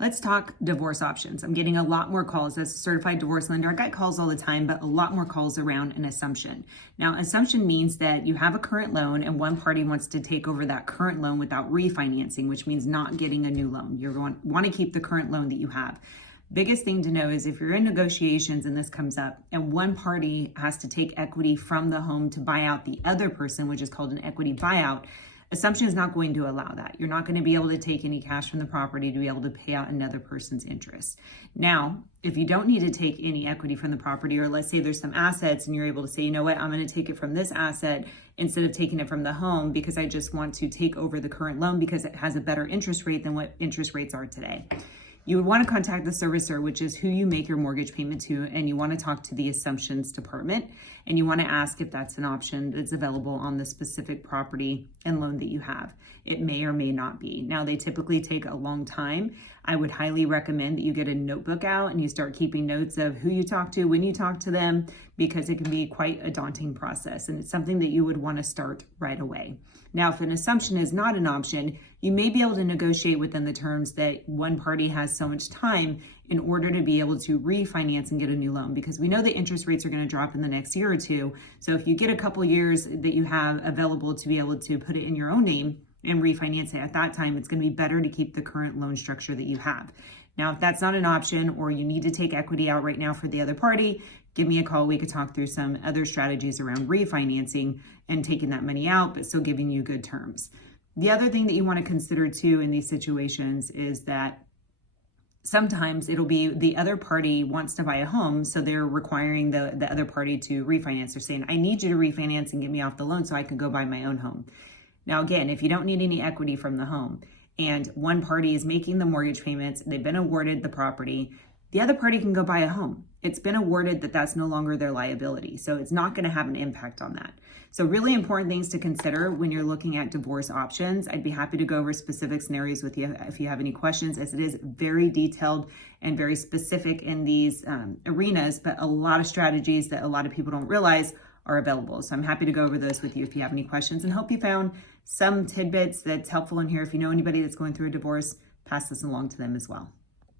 Let's talk divorce options. I'm getting a lot more calls as a certified divorce lender. I get calls all the time, but a lot more calls around an assumption. Now, assumption means that you have a current loan and one party wants to take over that current loan without refinancing, which means not getting a new loan. You want to keep the current loan that you have. Biggest thing to know is if you're in negotiations and this comes up and one party has to take equity from the home to buy out the other person, which is called an equity buyout, assumption is not going to allow that. You're not going to be able to take any cash from the property to be able to pay out another person's interest. Now, if you don't need to take any equity from the property, or let's say there's some assets and you're able to say, you know what, I'm going to take it from this asset instead of taking it from the home because I just want to take over the current loan because it has a better interest rate than what interest rates are today. You would want to contact the servicer, which is who you make your mortgage payment to, and you want to talk to the assumptions department, and you want to ask if that's an option that's available on the specific property and loan that you have. It may or may not be. Now, they typically take a long time. I would highly recommend that you get a notebook out and you start keeping notes of who you talk to, when you talk to them, because it can be quite a daunting process, and it's something that you would want to start right away. Now, if an assumption is not an option, you may be able to negotiate within the terms that one party has so much time in order to be able to refinance and get a new loan, because we know the interest rates are going to drop in the next year or two. So if you get a couple years that you have available to be able to put it in your own name and refinance it at that time, it's going to be better to keep the current loan structure that you have. Now, if that's not an option or you need to take equity out right now for the other party, give me a call. We could talk through some other strategies around refinancing and taking that money out, but still giving you good terms. The other thing that you want to consider too in these situations is that sometimes it'll be the other party wants to buy a home, so they're requiring the other party to refinance. They're saying, I need you to refinance and get me off the loan so I can go buy my own home. Now, again, if you don't need any equity from the home and one party is making the mortgage payments, they've been awarded the property, the other party can go buy a home. It's been awarded that that's no longer their liability. So it's not going to have an impact on that. So really important things to consider when you're looking at divorce options. I'd be happy to go over specific scenarios with you if you have any questions, as it is very detailed and very specific in these arenas, but a lot of strategies that a lot of people don't realize are available. So I'm happy to go over those with you if you have any questions, and hope you found some tidbits that's helpful in here. If you know anybody that's going through a divorce, pass this along to them as well.